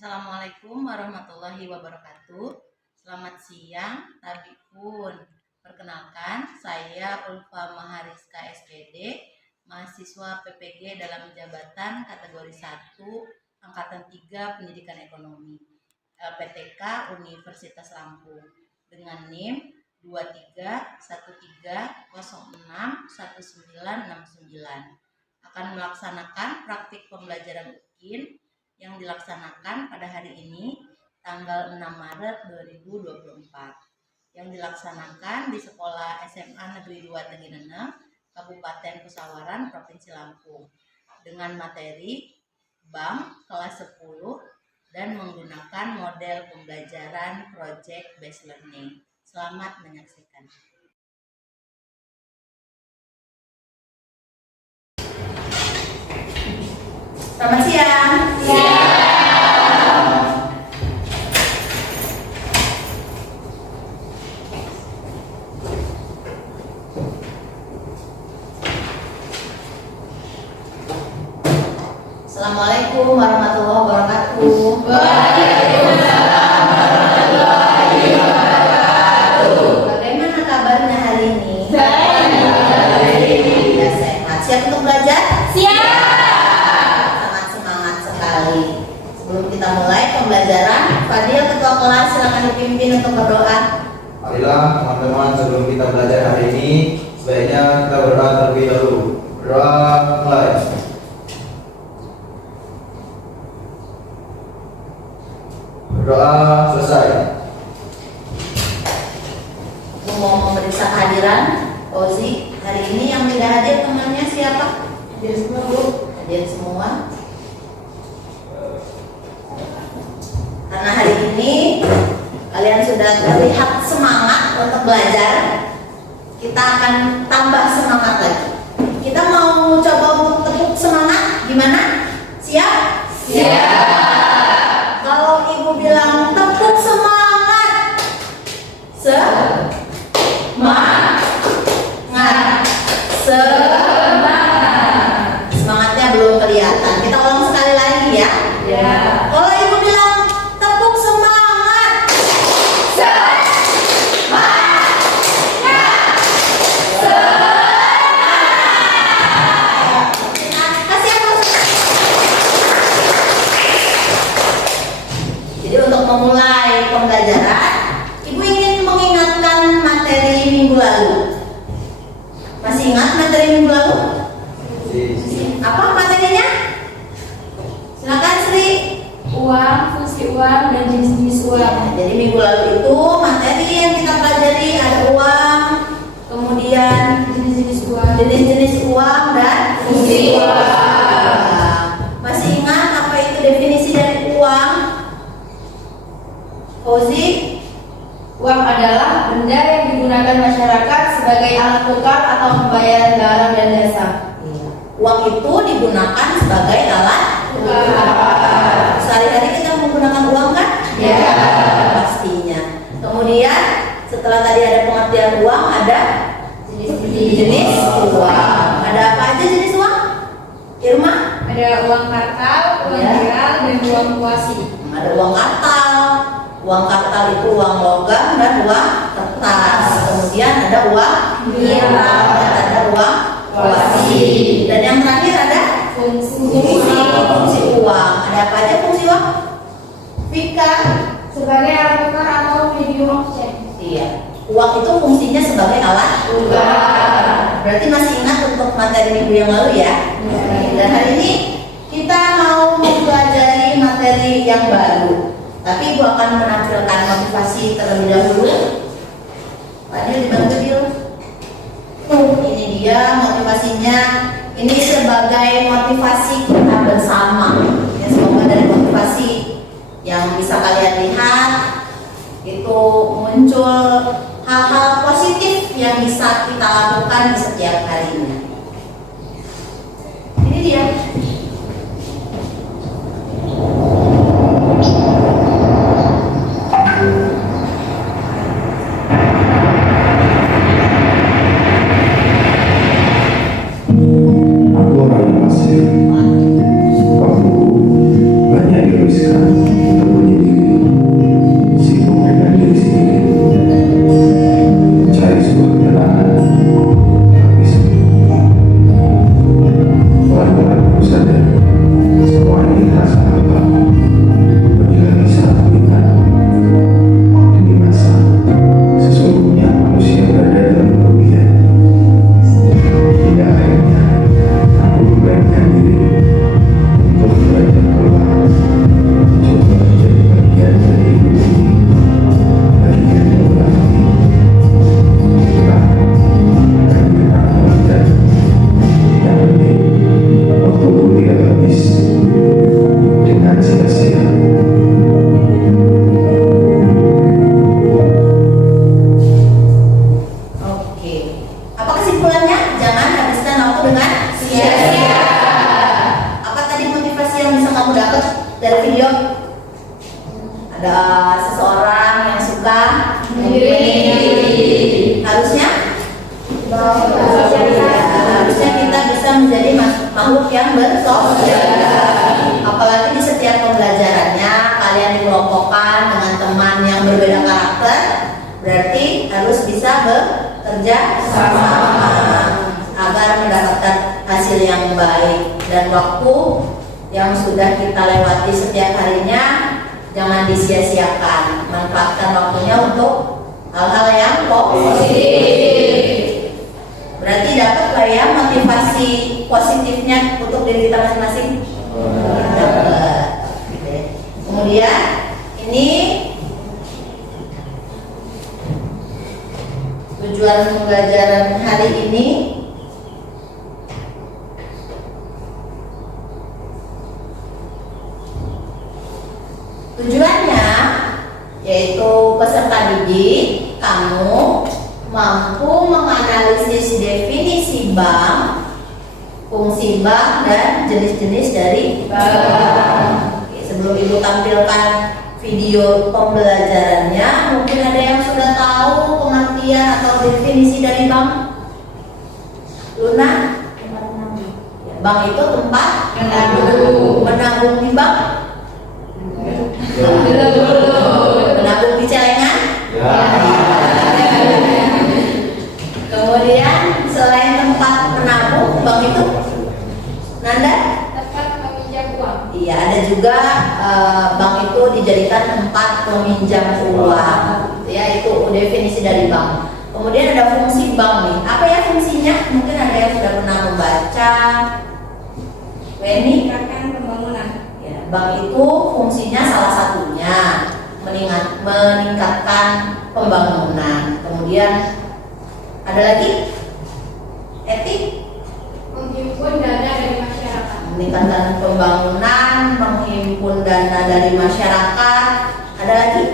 Assalamualaikum warahmatullahi wabarakatuh. Selamat siang, Tabipun. Perkenalkan, saya Ulfa Mahariska SPD, mahasiswa PPG dalam jabatan kategori 1, Angkatan 3 Pendidikan Ekonomi, LPTK Universitas Lampung, dengan NIM 2313061969, akan melaksanakan praktik pembelajaran UKIN yang dilaksanakan pada hari ini tanggal 6 Maret 2024, yang dilaksanakan di Sekolah SMA Negeri 2 Tegineneng, Kabupaten Pesawaran, Provinsi Lampung, dengan materi BAM kelas 10 dan menggunakan model pembelajaran Project Based Learning. Selamat menyaksikan. Selamat siang. Assalamualaikum warahmatullahi wabarakatuh. Waalaikumsalam warahmatullahi wabarakatuh. Bagaimana kabarnya hari ini? Baik. Ya, sehat. Siap untuk belajar? Siap. Sangat semangat sekali. Sebelum kita mulai pembelajaran, Fadil Ketua Kelas silakan dipimpin untuk berdoa. Marilah teman-teman, sebelum kita belajar hari ini, sebaiknya kita berdoa terlebih dahulu. Berdoa mulai. Berdoa selesai. Aku mau memeriksa kehadiran Ozi. Hari ini yang tidak hadir temannya siapa? Hadir semua, Bu. Hadir semua. Karena hari ini kalian sudah terlihat semangat untuk belajar, kita akan tambah semangat lagi. Kita mau coba untuk tepuk semangat, gimana? Siap? Siap. Kalau ibu bilang tepuk semangat, semangatnya belum kelihatan. Kita ulang sekali lagi ya. Ya. Kalau ibu bilang tepuk semangat, kasih aku. Jadi untuk memulai pembelajaran, ibu ingin mengingatkan materi minggu lalu. Masih ingat materi minggu lalu? Apa materinya? Silakan Sri. Uang, fungsi uang, dan jenis-jenis uang. Jadi minggu lalu itu materi yang kita pelajari ada uang, kemudian Jenis-jenis uang. jenis-jenis uang dan Fungsi uang. Masih ingat apa itu definisi dari uang? Fauzi? Uang adalah benda yang digunakan masyarakat sebagai alat tukar atau pembayaran barang dan jasa. Uang itu digunakan sebagai alat Tukar. Sehari-hari kita menggunakan uang kan? Ya. Pastinya. Kemudian setelah tadi ada pengertian uang, ada jenis uang. Ada apa aja jenis uang? Irma? Ada uang kartal, uang Ya. real, dan uang kuasi. Ada uang kartal. Uang kartal itu uang logam dan uang kertas. Kemudian ada uang mineral dan ada uang kuasi. Dan yang terakhir ada fungsi uang. Ada apa aja fungsi uang? Vika. Sebagai alat tukar atau medium exchange. Iya. Uang itu fungsinya sebagai alat tukar. Berarti masih ingat untuk materi minggu yang lalu ya? Dan hari ini kita mau mempelajari materi yang baru. Tapi Ibu akan menampilkan motivasi terlebih dahulu. Fadil dibantu Dil. Ini dia motivasinya. Ini sebagai motivasi kita bersama. Ya, semoga dari motivasi yang bisa kalian lihat itu muncul hal-hal positif yang bisa kita lakukan di setiap harinya. Ini dia. Aku orang pasir. Aku banyak dihabiskan. Harusnya kita bisa menjadi makhluk yang bersosial. Apalagi di setiap pembelajarannya kalian dikelompokkan dengan teman yang berbeda karakter, berarti harus bisa bekerja sama agar mendapatkan hasil yang baik. Dan waktu yang sudah kita lewati setiap harinya jangan disia-siakan, manfaatkan waktunya untuk hal-hal yang positif. Berarti dapat lah ya motivasi positifnya untuk diri kita masing-masing. Dapat. Oke. Kemudian ini tujuan pembelajaran hari ini. Tujuannya yaitu peserta didik kamu mampu menganalisis definisi bank, fungsi bank, dan jenis-jenis dari bank. Oke, sebelum Ibu tampilkan video pembelajarannya, mungkin ada yang sudah tahu pengertian atau definisi dari bank? Luna? Bank itu tempat menabung di bank. Menabung di celengan. Kemudian selain tempat menabung, bank itu Nanda? Tempat meminjam uang. Iya, ada juga bank itu dijadikan tempat meminjam uang. Ya, itu definisi dari bank. Kemudian ada fungsi bank nih. Apa ya fungsinya? Mungkin ada yang sudah pernah membaca. Weni? Pembangunan. Ya, bank itu fungsinya salah satunya meningkatkan pembangunan. Kemudian ada lagi etik, Menghimpun dana dari masyarakat. meningkatkan pembangunan, menghimpun dana dari masyarakat. Ada lagi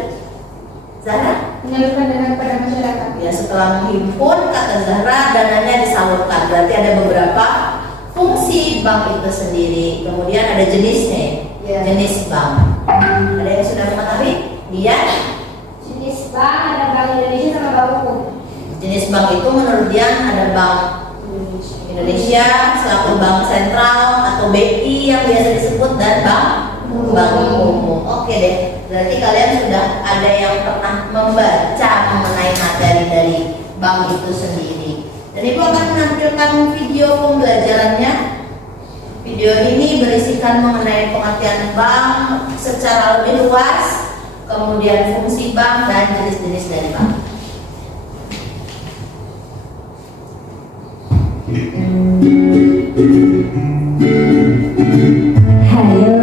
Zahra? Menyalurkan dana kepada masyarakat. Ya, setelah menghimpun, kata Zahra, dananya disalurkan. Berarti ada beberapa fungsi bank itu sendiri. Kemudian ada jenisnya, Ya. jenis bank. Ada yang sudah mengetahui? Dia Jenis bank ada Bank Indonesia sama Bank Umum. jenis bank itu menurut dia ada Bank Indonesia selaku bank sentral atau BI yang biasa disebut, dan bank umum. Oke deh, berarti kalian sudah ada yang pernah membaca mengenai materi dari bank itu sendiri. Dan Ibu akan menampilkan video pembelajarannya. Video ini berisikan mengenai pengertian bank secara lebih luas, kemudian fungsi bank dan jenis-jenis dari bank. Hayo,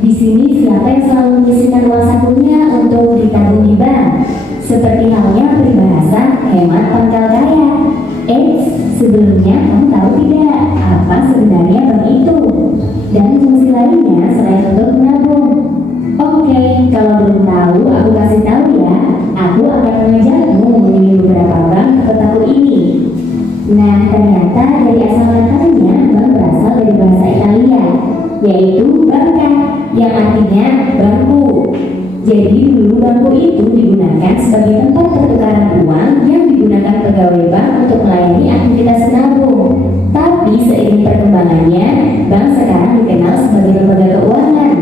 di sini siapa yang selalu menyisihkan uang sakunya untuk ditabung di bank? Seperti halnya peribahasa hemat pangkal kaya. Sebelumnya kamu tahu tidak apa sebenarnya bank itu? Dan fungsi lainnya selain untuk menabung. Oke, kalau belum tahu aku kasih tahu ya. Aku akan mengajakmu mengunjungi beberapa bank di kotaku ini. Nah, ternyata dari asal katanya bank berasal dari bahasa Italia, yaitu banca, yang artinya bangku. Jadi dulu bangku itu digunakan sebagai tempat pertukaran uang yang digunakan pegawai bank untuk melayani aktivitas menabung. Tapi seiring perkembangannya, bank sekarang dikenal sebagai lembaga keuangan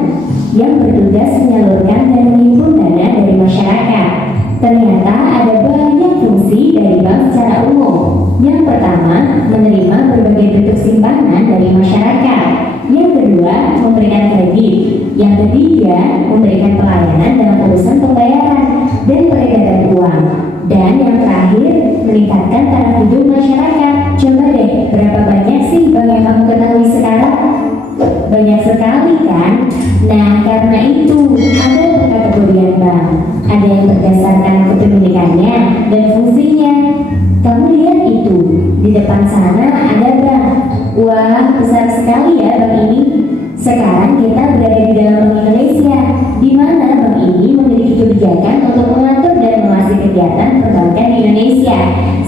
yang bertugas menyalurkan dan menghimpun dana dari masyarakat. Ternyata ada banyak fungsi dari bank secara umum. Yang pertama, menerima berbagai bentuk simpanan dari masyarakat. Yang kedua, memberikan kredit. Yang ketiga, memberikan pelayanan dalam urusan pembayaran dan peredaran uang. Dan yang terakhir, meningkatkan taraf hidup masyarakat. Coba deh, berapa banyak sih bank yang kamu ketahui sekarang? Banyak sekali kan? Nah, karena itu ada pengkategorian bank. Ada yang berdasarkan kepemilikannya dan fungsinya. Kamu lihat itu, di depan sana ada bank. Wah, besar sekali ya bank ini. Sekarang kita berada di dalam Bank Indonesia, di mana bank ini memiliki kebijakan untuk mengatur dan mengawasi kegiatan perbankan di Indonesia.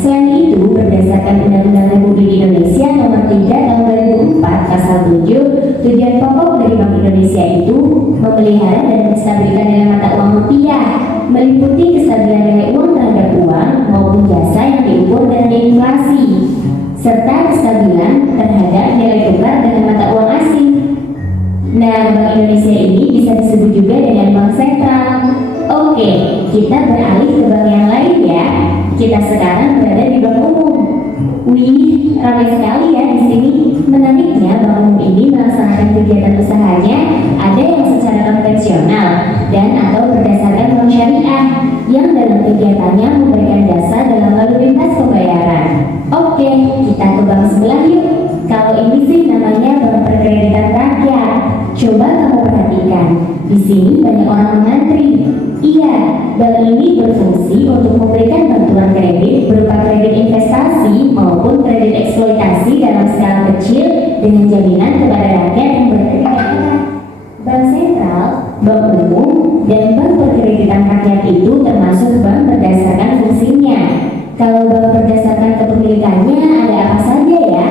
Selain itu, berdasarkan Undang-Undang Republik Indonesia Nomor 3 Tahun 2004 Pasal 7, tujuan pokok dari Bank Indonesia itu memelihara dan menstabilkan nilai mata uang rupiah, meliputi kestabilan nilai uang terhadap uang maupun jasa yang diukur dan diinflasi. Nah, Bank Indonesia ini bisa disebut juga dengan bank sentral. Oke, kita beralih ke bank yang lain ya. Kita sekarang berada di bank umum. Wih, ramai sekali ya di sini. Menariknya, bank umum ini melaksanakan kegiatan usahanya ada yang secara konvensional dan atau berdasarkan bank syariah yang dalam kegiatannya memberikan jasa dalam lalu lintas pembayaran. Oke, kita ke bank sebelah yuk. Kalau ini sih namanya Bank Perkreditan Rakyat. Coba kamu perhatikan, di sini banyak orang mengantri. Iya, bank ini berfungsi untuk memberikan bantuan kredit berupa kredit investasi maupun kredit eksploitasi dalam skala kecil dengan jaminan kepada rakyat yang berkepentingan. Bank sentral, bank umum, dan bank perkreditan rakyat itu termasuk bank berdasarkan fungsinya. Kalau bank berdasarkan kepemilikannya ada apa saja ya?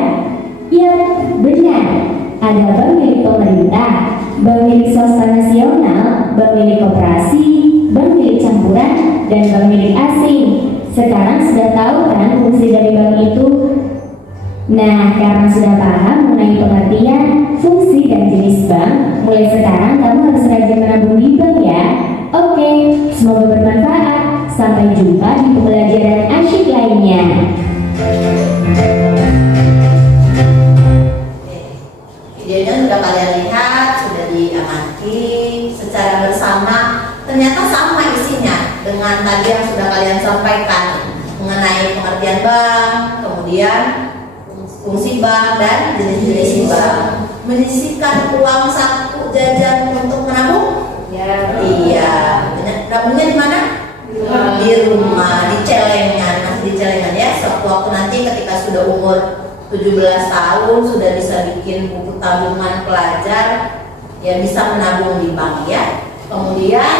Ya, benar. Ada bank milik pemerintah, bank milik swasta nasional, bank milik koperasi, bank milik campuran, dan bank milik asing. Sekarang sudah tahu kan fungsi dari bank itu? Nah, karena sudah paham mengenai pengertian, fungsi, dan jenis bank, mulai sekarang kamu harus rajin menabung di bank ya. Oke, semoga bermanfaat. Sampai jumpa di pembelajaran asyik lainnya. Videonya sudah kalian lihat, sudah diamati secara bersama. Ternyata sama isinya dengan tadi yang sudah kalian sampaikan mengenai pengertian bank, kemudian fungsi bank dan jenis-jenis bank. Menyisihkan uang saku jajan untuk menabung? Ya. Iya. Nabungnya di mana? Di rumah, di celengan, masih di celengan ya. Suatu waktu nanti ketika sudah umur 17 tahun sudah bisa bikin buku tabungan pelajar, ya bisa menabung di bank ya. Kemudian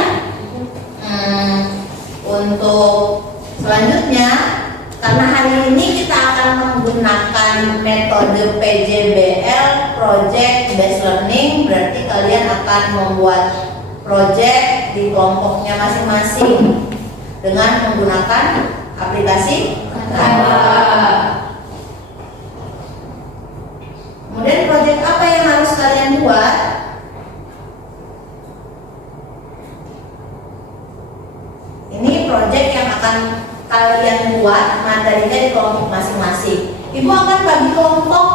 untuk selanjutnya, karena hari ini kita akan menggunakan metode PJBL, Project Based Learning, berarti kalian akan membuat project di kelompoknya masing-masing dengan menggunakan aplikasi Canva. Kemudian project apa yang harus kalian buat? Ini project yang akan kalian buat materinya di kelompok masing-masing. Ibu akan bagi kelompok.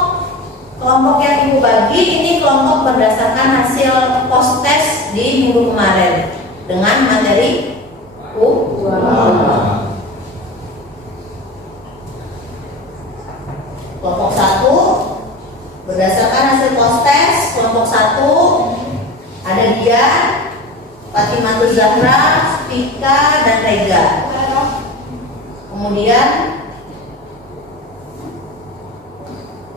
Kelompok yang ibu bagi ini kelompok berdasarkan hasil post test di minggu kemarin dengan materi Kelompok 1 berdasarkan hasil post test, kelompok 1 ada dia, Fatimah Zahra, Spika, dan Rega. Kemudian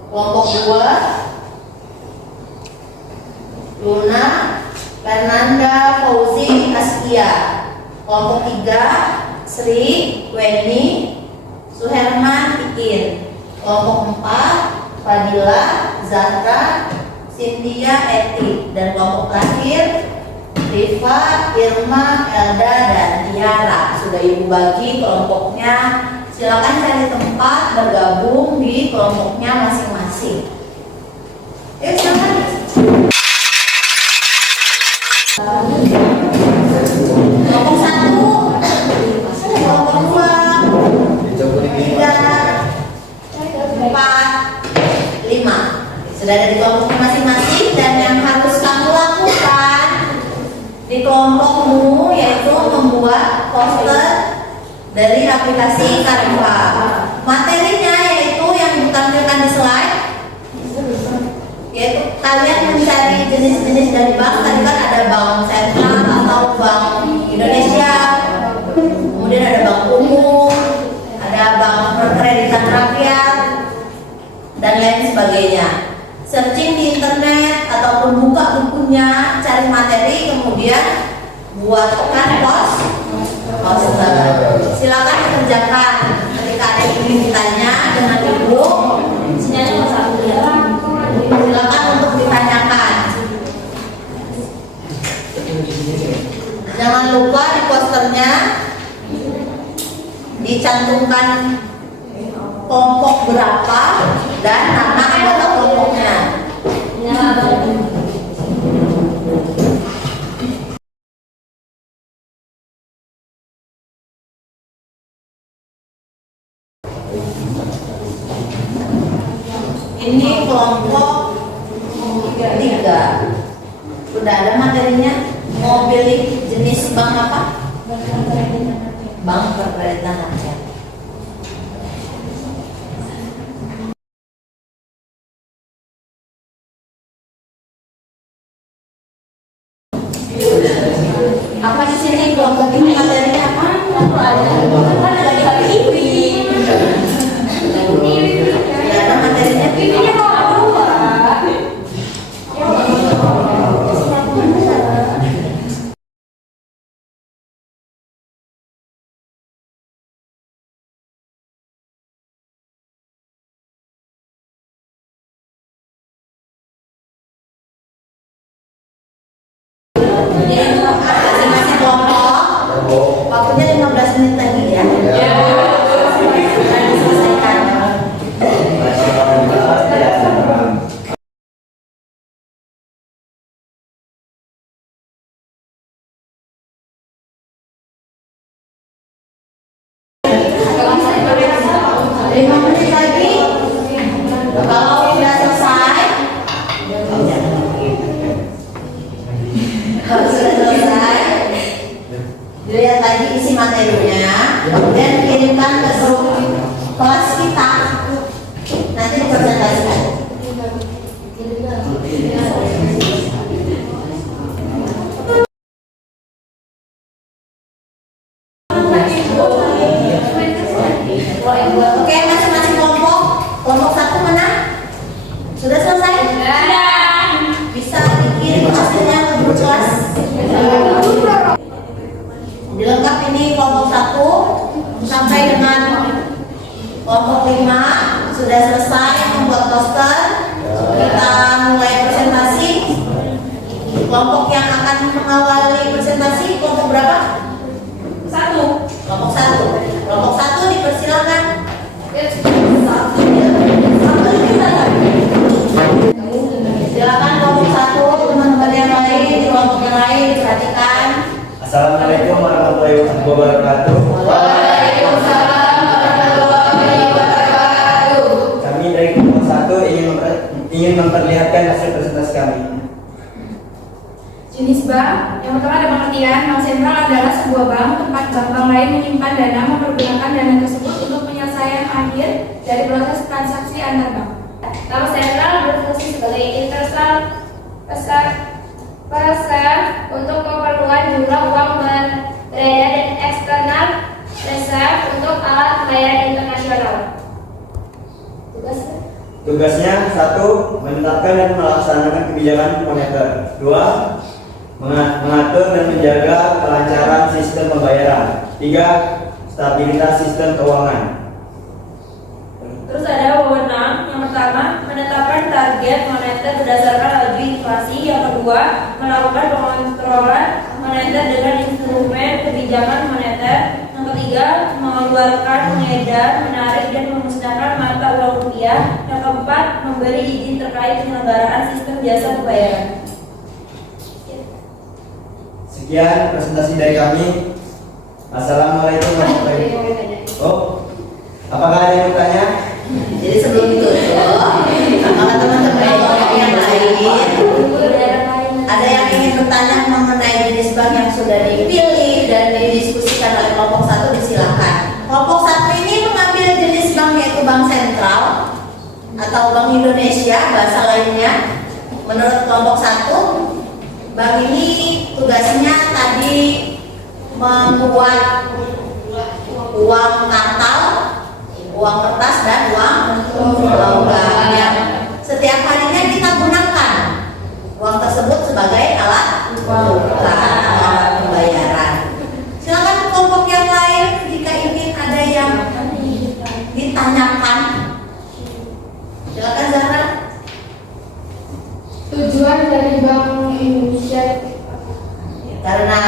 kelompok 2 Luna, Fernanda, Fauzi, Askia. Kelompok 3 Sri, Weni, Suherman, Ikin. Kelompok 4 Fadila, Zahra, Cynthia, Eti. Dan kelompok terakhir Rifa, Irma, Elda, dan Tiara. Sudah ibu bagi kelompoknya. Silakan cari tempat bergabung di kelompoknya masing-masing. Silakan. Kelompok 1, kelompok 2, 3, 4, 5. Sudah ada di kelompoknya masing-masing, dan yang harus kamu lakukan di kelompokmu yaitu membuat poster dari aplikasi Canva. Materinya yaitu yang ditampilkan di slide, yaitu kalian mencari jenis-jenis dari bank. Tadi kan ada bank sentral atau bank Indonesia, kemudian ada bank umum, ada bank perkreditan rakyat, dan lain sebagainya. Searching di internet ataupun buka bukunya, cari materi, kemudian buatkan poster. Silakan dikerjakan. Ketika ada yang ingin ditanya dengan ibu, silakan untuk ditanyakan. Jangan lupa di posternya dicantumkan kelompok berapa dan nama anggota kelompoknya. Ini kelompok 3. Sudah ada materinya. Mau pilih jenis bank apa? Bank berkaitan rakyat. Apa di sini kelompok ini materinya apa? Kan ada di hari ini. Tidak ada materinya. Masing-masing kelompok waktunya 15 menit lagi ya. Akan diselesaikan. Lima menit lagi. Kalau sudah selesai, dilihat lagi isi materinya, kemudian kirimkan ke seluruh kelas kita. Nanti dipresentasikan. Oke, masing-masing kelompok. Kelompok 1 mana? Sudah selesai? Bisa dikirim hasilnya ke grup kelas. Dilengkap ini kelompok 1 sampai dengan kelompok 5 sudah selesai membuat poster. Kita mulai presentasi. Kelompok yang akan mengawali presentasi kelompok berapa? 1. Kelompok 1. Kelompok 1 dipersilakan. Silakan kelompok 1, teman-teman yang lain di kelompok yang lain diperhatikan. Assalamualaikum warahmatullahi wabarakatuh. Waalaikumsalam warahmatullahi wabarakatuh. Kami dari kelompok 1 ingin memperlihatkan hasil presentasi kami. Jenis bank, yang pertama ada pengertian. Bank sentral adalah sebuah bank tempat bank lain menyimpan dana, mempergunakan dana tersebut untuk penyelesaian akhir dari proses transaksi antar bank. Bank sentral berfungsi sebagai investor pasar untuk keperluan jumlah uang beredar dan eksternal reserve untuk alat pembayaran internasional. Tugasnya 1. Menetapkan dan melaksanakan kebijakan moneter. 2. Mengatur dan menjaga kelancaran sistem pembayaran. 3. Stabilitas sistem keuangan. Terus ada wewenang. Yang pertama, menetapkan target moneter berdasarkan laju inflasi. Yang kedua, melakukan pengontrolan moneter dengan instrumen kebijakan moneter. Yang ketiga, mengeluarkan, mengedar, menarik dan memusnahkan mata uang rupiah. Yang keempat, memberi izin terkait penyelenggaraan sistem jasa pembayaran. Sekian presentasi dari kami. Assalamualaikum warahmatullahi wabarakatuh. Oh, apakah ada yang bertanya? Jadi sebelum itu, apakah teman-teman yang lain ada yang ingin bertanya mengenai jenis bank yang sudah dipilih dan didiskusikan oleh kelompok 1, disilakan. Kelompok 1 ini mengambil jenis bank yaitu bank sentral atau Bank Indonesia bahasa lainnya. Menurut kelompok 1, bank ini tugasnya tadi membuat uang kartal, uang kertas dan uang logam yang setiap harinya kita gunakan uang tersebut sebagai alat tukar, alat pembayaran. Silakan kelompok yang lain jika ingin ada yang ditanyakan. Silakan Zahra. Tujuan dari Bank Indonesia Karena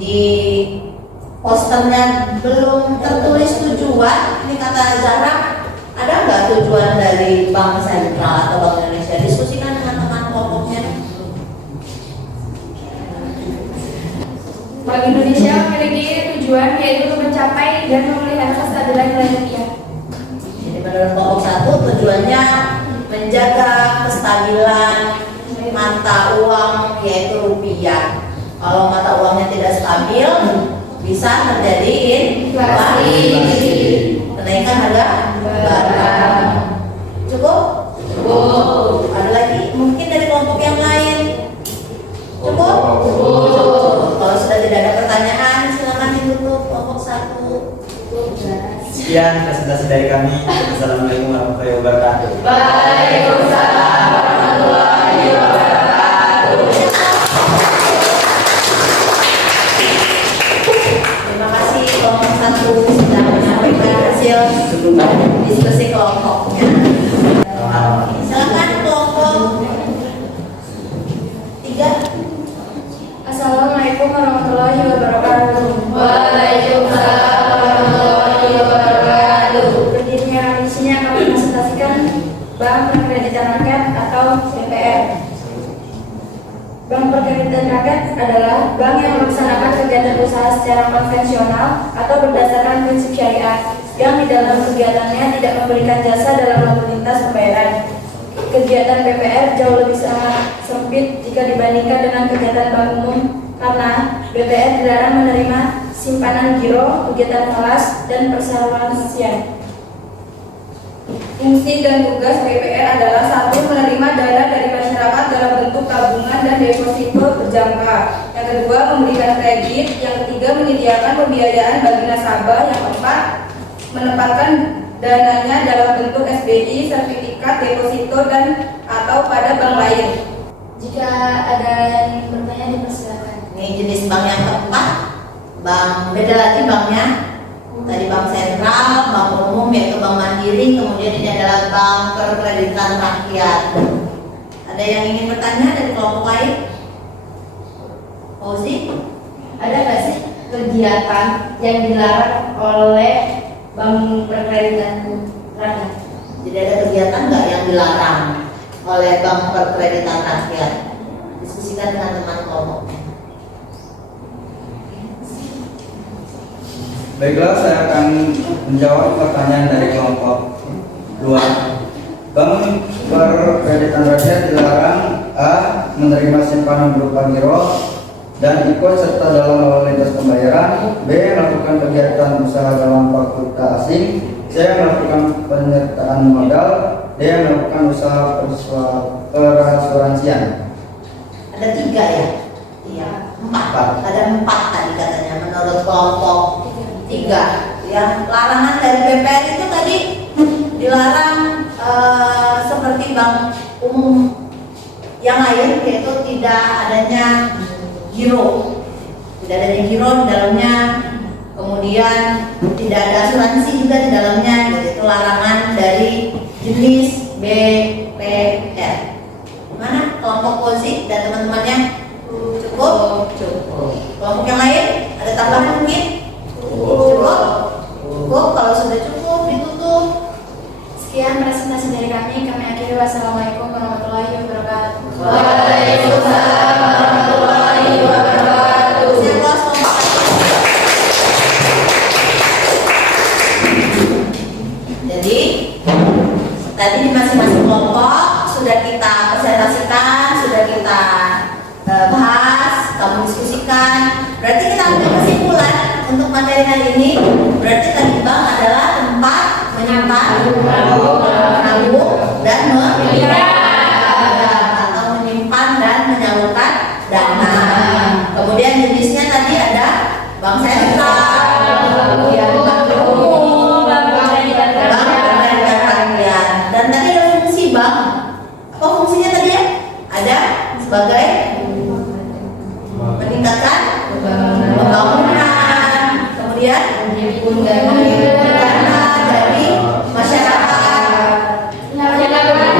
di posternya belum tertulis tujuan, ini kata Zahra, ada nggak tujuan dari Bank Sentral atau Bank Indonesia? Diskusikan dengan teman kelompoknya. Bank Indonesia memiliki tujuan yaitu untuk mencapai dan memelihara kestabilan nilai rupiah. menurut kelompok 1 tujuannya menjaga kestabilan mata uang yaitu rupiah. Kalau mata uangnya tidak stabil bisa terjadi inflasi, kenaikan harga barang. Cukup? Cukup. Ada lagi mungkin dari kelompok yang lain? Cukup? Cukup. Kalau sudah tidak ada pertanyaan silakan ditutup kelompok 1. Sekian presentasi dari kami. Assalamualaikum warahmatullahi wabarakatuh. Waalaikumsalam warahmatullahi wabarakatuh. Terima kasih kelompok 1 sudah menyampaikan hasil diskusi kelompoknya. Silakan kelompok 3. Assalamualaikum warahmatullahi wabarakatuh. Waalaikumsalam warahmatullahi wabarakatuh. Berdirinya di sini akan presentasikan Bank Perkreditan Rakyat atau BPR. Bank Perkreditan Rakyat adalah bank yang melaksanakan kegiatan usaha secara konvensional atau berdasarkan prinsip syariah yang di dalam kegiatannya tidak memberikan jasa dalam lalu lintas pembayaran. Kegiatan BPR jauh lebih sangat sempit jika dibandingkan dengan kegiatan bank umum karena BPR dilarang menerima simpanan giro, kegiatan falas, dan persalawasian. Fungsi dan tugas BPR adalah 1. Menerima dana dari masyarakat dalam bentuk tabungan dan deposito berjangka. Yang kedua, memberikan kredit. Yang ketiga, menyediakan pembiayaan bagi nasabah. Yang keempat, menempatkan dananya dalam bentuk SBI, sertifikat deposito dan atau pada bank lain. Jika ada yang bertanya dipersilakan. Ini jenis bank yang keempat, bank beda lagi banknya. Tadi bank sentral, bank umum yaitu bank mandiri, kemudian ini adalah bank perkreditan rakyat. Ada yang ingin bertanya dari kelompok lain? Fauzi, ada nggak sih kegiatan yang dilarang oleh bank perkreditan rakyat? Jadi ada kegiatan nggak yang dilarang oleh bank perkreditan rakyat? Diskusikan dengan teman kelompoknya. Baiklah, saya akan menjawab pertanyaan dari kelompok 2. Bank Perkreditan Rakyat dilarang A. Menerima simpanan berupa giro dan ikut serta dalam lalu lintas pembayaran. B. Melakukan kegiatan usaha dalam valuta asing. C. Melakukan penyertaan modal. D. Melakukan usaha perasuransian. Ada 3 ya? Iya, 4. Ada 4 tadi katanya menurut kelompok 3. Yang larangan dari BPR itu tadi dilarang seperti bank umum yang lain, yaitu tidak adanya giro, tidak adanya giro di dalamnya, kemudian tidak ada asuransi juga di dalamnya. Jadi itu larangan dari jenis BPR. Gimana kelompok Kozik dan teman-temannya? Cukup? Cukup. Kelompok yang lain ada tambahan mungkin? Cukup? Cukup. Kalau sudah cukup ditutup. Sekian presentasi dari kami akhiri. Wassalamualaikum warahmatullahi wabarakatuh. Waalaikumsalam warahmatullahi wabarakatuh. Saya close kelompok 1. Jadi tadi di masing-masing kelompok sudah kita presentasikan, sudah kita bahas, kamu diskusikan. Berarti kita ambil kesimpulan untuk materi hari ini. Berarti tadi bank adalah tempat menyimpan, menabung, dan atau menyimpan dan menyalurkan dana. Kemudian jenisnya tadi ada bank sentral, kemudian bank umum, bank perkreditan rakyat. Dan tadi ada fungsi bank. Apa fungsinya tadi ya? Ada sebagai meningkatkan pembangunan, kemudian mengirimkan dana dari masyarakat, menyalurkan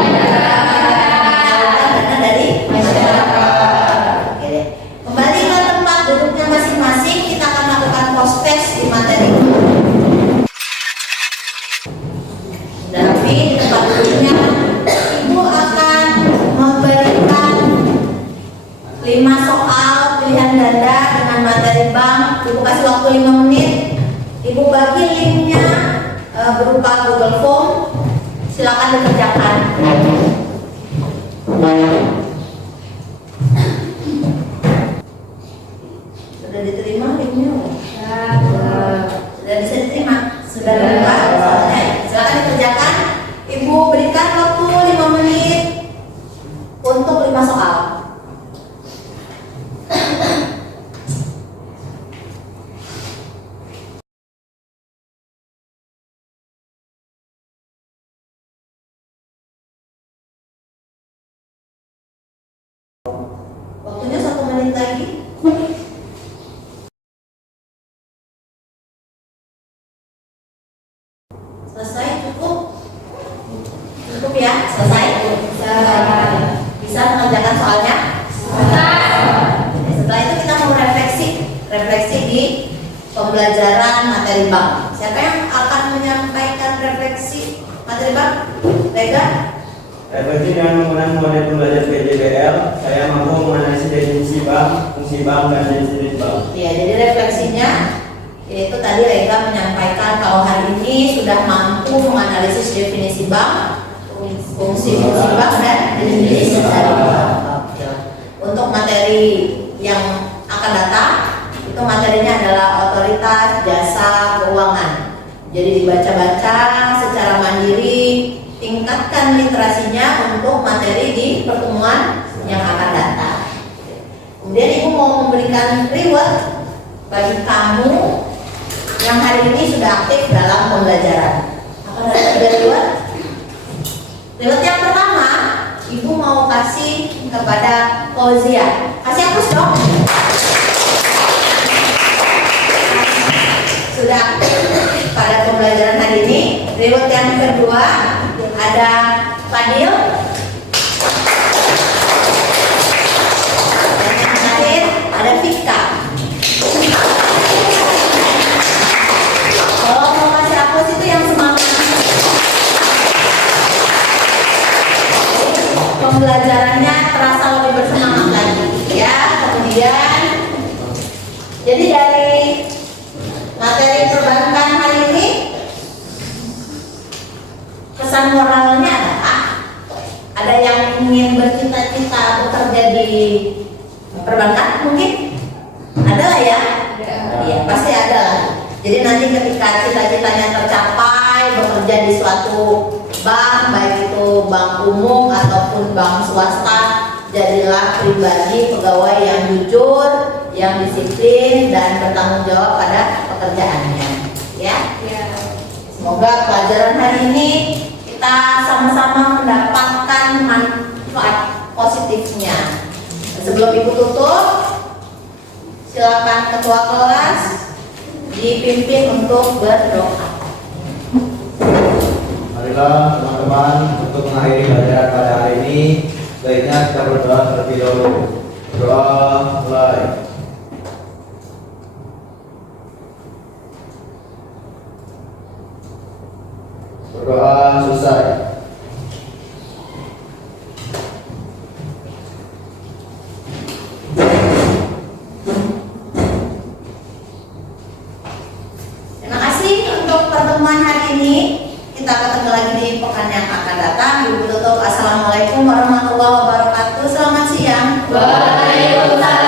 dana dari masyarakat. Oke deh. Kembali ke tempat duduknya masing-masing, kita akan lakukan post test di materi. Sudah rapi di tempat duduknya. Ibu akan memberikan 5 soal pilihan ganda dengan materi bank. Ibu kasih waktu 5 menit. Ibu bagi linknya berupa Google Form Silakan dikerjakan. Sudah diterima linknya? Sudah bisa diterima? Sudah dibuka soalnya. Silakan dikerjakan. Ibu berikan waktu 5 menit untuk 5 soal. Waktunya 1 menit lagi. Selesai, cukup? Cukup ya, selesai? Bisa mengerjakan soalnya? Setelah itu kita mau refleksi di pembelajaran materi bank. Siapa yang akan menyampaikan refleksi materi bank? Rega? Refleksi dengan menggunakan model pembelajaran PJBL, saya mampu menganalisis definisi bank, fungsi bank, dan jenis-jenis bank. Ya, jadi refleksinya yaitu tadi Rega menyampaikan kalau hari ini sudah mampu menganalisis definisi bank, fungsi-fungsi bank, dan jenis-jenis dari bank. Untuk materi yang akan datang, itu materinya adalah otoritas jasa keuangan. Jadi dibaca-baca secara mandiri, tingkatkan literasinya untuk materi di pertemuan yang akan datang. Kemudian Ibu mau memberikan reward bagi kamu yang hari ini sudah aktif dalam pembelajaran. Akan ada 3 reward. Reward yang pertama, Ibu mau kasih kepada Fauzia. Kasih hapus dong. Sudah aktif pada pembelajaran hari ini. Reward yang kedua ada Fadil. Dan yang terakhir ada Vika. Kalau mau kasih hapus itu yang semangat. Pembelajarannya terasa lebih bersemangat lagi. Ya, kemudian jadi dari materi perbankan hari ini pesan moralnya adalah ada yang ingin bercita-cita bekerja di perbankan mungkin ada lah ya. Iya, pasti ada lah. Jadi nanti ketika cita-citanya tercapai bekerja di suatu bank, baik itu bank umum ataupun bank swasta, jadilah pribadi pegawai yang jujur, yang disiplin dan bertanggung jawab pada pekerjaannya. Ya. Semoga pelajaran hari ini kita sama-sama mendapatkan manfaat positifnya. Sebelum Ibu tutup, silakan ketua kelas dipimpin untuk berdoa. Marilah teman-teman untuk mengakhiri pelajaran pada hari ini, baiknya kita berdoa terlebih dahulu. Doa mulai. Berdoa selesai. Terima kasih untuk pertemuan hari ini. Kita ketemu lagi di pekan yang akan datang. Ibu tutup. Assalamualaikum warahmatullahi wabarakatuh. Selamat siang. Waalaikumsalam.